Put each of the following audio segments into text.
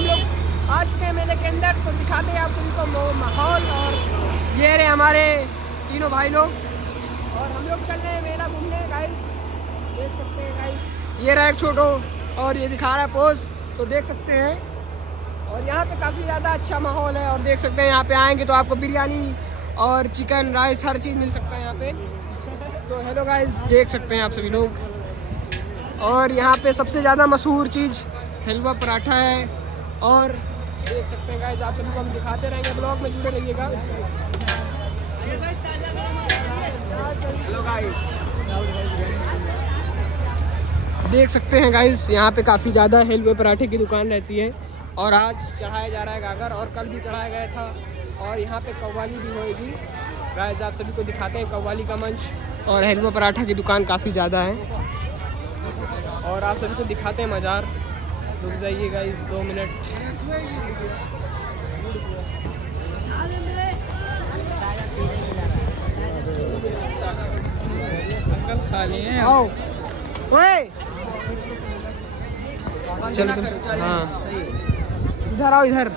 हम लोग आ चुके हैं मेले के अंदर, तो दिखाते हैं आप सभी को माहौल। और ये रहे हमारे तीनों भाई लोग, और हम लोग चल रहे हैं मेला घूमने गाइस, देख सकते हैं गाइस। ये रहा एक छोटो और ये दिखा रहा है पोज, तो देख सकते हैं। और यहाँ पे काफ़ी ज़्यादा अच्छा माहौल है, और देख सकते हैं यहाँ पे आएंगे तो आपको बिरयानी और चिकन राइस हर चीज़ मिल सकता है यहाँ पे। तो हेलो गाइस, देख सकते हैं आप सभी लोग। और यहाँ पे सबसे ज़्यादा मशहूर चीज़ हलवा पराठा है, और देख सकते हैं गाइस, आप सभी को हम दिखाते रहेंगे, ब्लॉग में जुड़े रहिएगा। हेलो गाइस, देख सकते हैं गाइस, यहाँ पे काफ़ी ज़्यादा हलवे पराठे की दुकान रहती है, और आज चढ़ाया जा रहा है गागर, और कल भी चढ़ाया गया था। और यहाँ पे कव्वाली भी होएगी गाइस, आप सभी को दिखाते हैं कव्वाली का मंच। और हलवा पराठा की दुकान काफ़ी ज़्यादा है, और आप सभी को दिखाते हैं मज़ार। रुक जाइए गाइस 2 मिनट। अंकल खा लिए हैं। आओ ओए, चलो चलो, हाँ इधर आओ, इधर।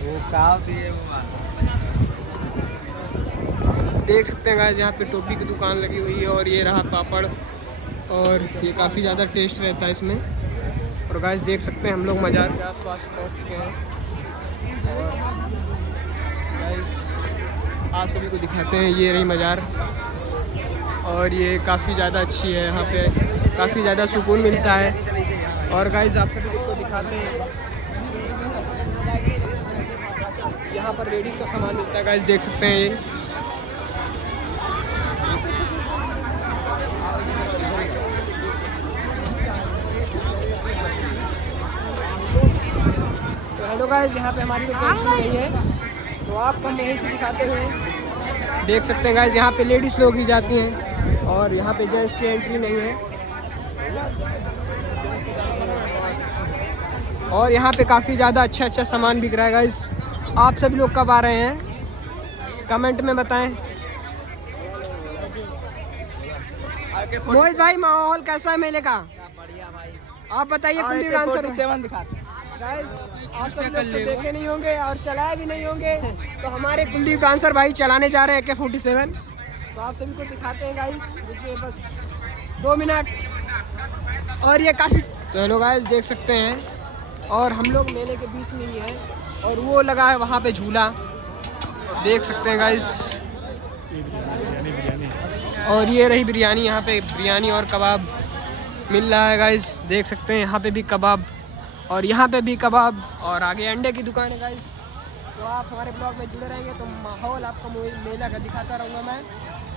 वो काव दिए देख सकते हैं गाइस, यहाँ पे टोपी की दुकान लगी हुई है, और ये रहा पापड़, और ये काफ़ी ज़्यादा टेस्ट रहता है इसमें। और गाइस देख सकते हैं हम लोग मज़ार के आसपास पहुँच चुके हैं, और गाइस आप सभी को दिखाते हैं, ये रही मज़ार, और ये काफ़ी ज़्यादा अच्छी है, यहाँ पे काफ़ी ज़्यादा सुकून मिलता है। और गाइस आप सभी को दिखाते हैं, यहाँ पर लेडीज़ का सामान मिलता है गाइस, देख सकते हैं ये। तो हेलो गाइस, यहाँ पे हमारी एंट्री नहीं है, तो आपको हम यहीं से दिखाते हुए देख सकते हैं गाइस, यहाँ पे लेडीज़ लोग ही जाती हैं, और यहाँ पे जेंट्स की एंट्री नहीं है। और यहाँ पे काफ़ी ज़्यादा अच्छा सामान बिक रहा है गाइस। आप सभी लोग कब आ रहे हैं कमेंट में बताएं। मोहित भाई, माहौल कैसा है मेले का? बढ़िया भाई, आप बताइए। कुलदीप डांसर दिखाते हैं गाइस, आप सब लोग तो देखे नहीं होंगे और चलाए भी नहीं होंगे, तो हमारे कुलदीप डांसर भाई चलाने जा रहे हैं AK-47, तो आप सभी को दिखाते हैं गाइस। रुकिए बस 2 मिनट। और ये काफ़ी, तो हेलो गाइस देख सकते हैं, और हम लोग मेले के बीच में ही हैं, और वो लगा है वहाँ पे झूला, देख सकते हैं गाइस। और ये रही बिरयानी, यहाँ पे बिरयानी और कबाब मिल रहा है गाइस, देख सकते हैं, यहाँ पे भी कबाब, और यहाँ पे भी कबाब, और आगे अंडे की दुकान है गाइस। तो आप हमारे ब्लॉग में जुड़े रहेंगे तो माहौल आपको मेला का दिखाता रहूँगा मैं।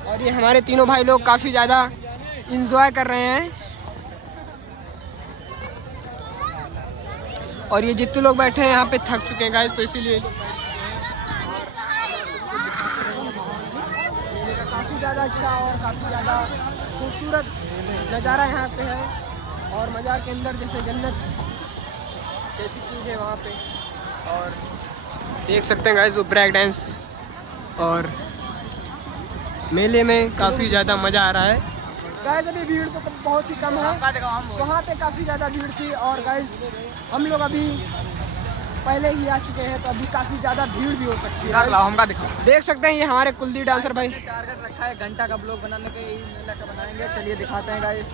और ये हमारे तीनों भाई लोग काफ़ी ज़्यादा इंजॉय कर रहे हैं, और ये जितने लोग बैठे हैं यहाँ पे थक चुके हैं गाइस, तो इसीलिए काफ़ी ज़्यादा अच्छा और काफ़ी ज़्यादा खूबसूरत नज़ारा यहाँ पे है। और मज़ार के अंदर जैसे जन्नत कैसी चीज़ है वहाँ पे, और देख सकते हैं गाइस वो ब्रेक डांस, और मेले में काफ़ी ज़्यादा मज़ा आ रहा है गाइस। अभी भीड़ तो बहुत ही कम है, वहाँ पे काफ़ी ज़्यादा भीड़ थी, और गाइस हम लोग अभी पहले ही आ चुके हैं, तो अभी काफ़ी ज़्यादा भीड़ भी हो सकती है। हमका दिखा, देख सकते हैं ये हमारे कुलदीप डांसर भाई, टारगेट रखा है घंटा का ब्लॉग बनाने के, यही मेला का बनाएंगे। चलिए दिखाते हैं गाइस।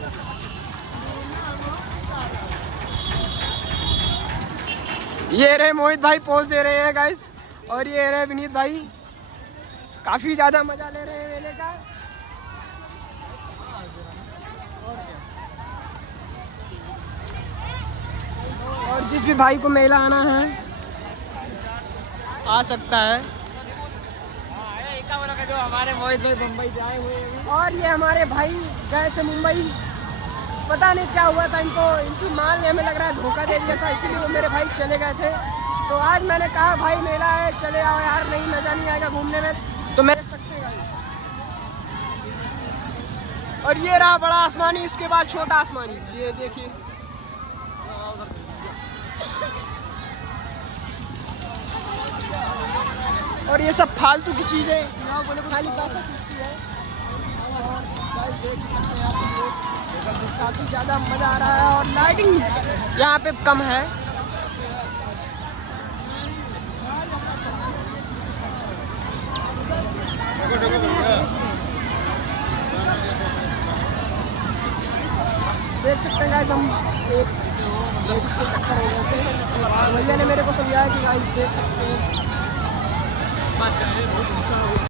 ये रहे मोहित भाई पोज दे रहे हैं गाइस, और ये रहे विनीत भाई, काफ़ी ज़्यादा मज़ा ले रहे हैं मेले का। और जिस भी भाई को मेला आना है आ सकता है। जो हमारे मोहित भाई मुंबई से आए हुए हैं, और ये हमारे भाई गए थे मुंबई, पता नहीं क्या हुआ था इनको, इनकी माल ने हमें लग रहा है धोखा दे दिया था, इसीलिए वो मेरे भाई चले गए थे। तो आज मैंने कहा भाई मेला है, चले आओ यार, नहीं मज़ा नहीं आएगा घूमने में, तो मैं सकते हैं। और ये रहा बड़ा आसमानी, इसके बाद छोटा आसमानी, ये देखिए। और ये सब फालतू की चीज़ें, यहाँ बोले खाली पैसा चीज़ की है। गाइस देख सकते हैं आप लोग, काफ़ी ज़्यादा मज़ा आ रहा है और लाइटिंग यहाँ पे कम है। देख सकते हैं गाइस हम एक लेडीज से टक्कर हो गए थे, भैया ने मेरे को समझाया कि गाइस देख सकते हैं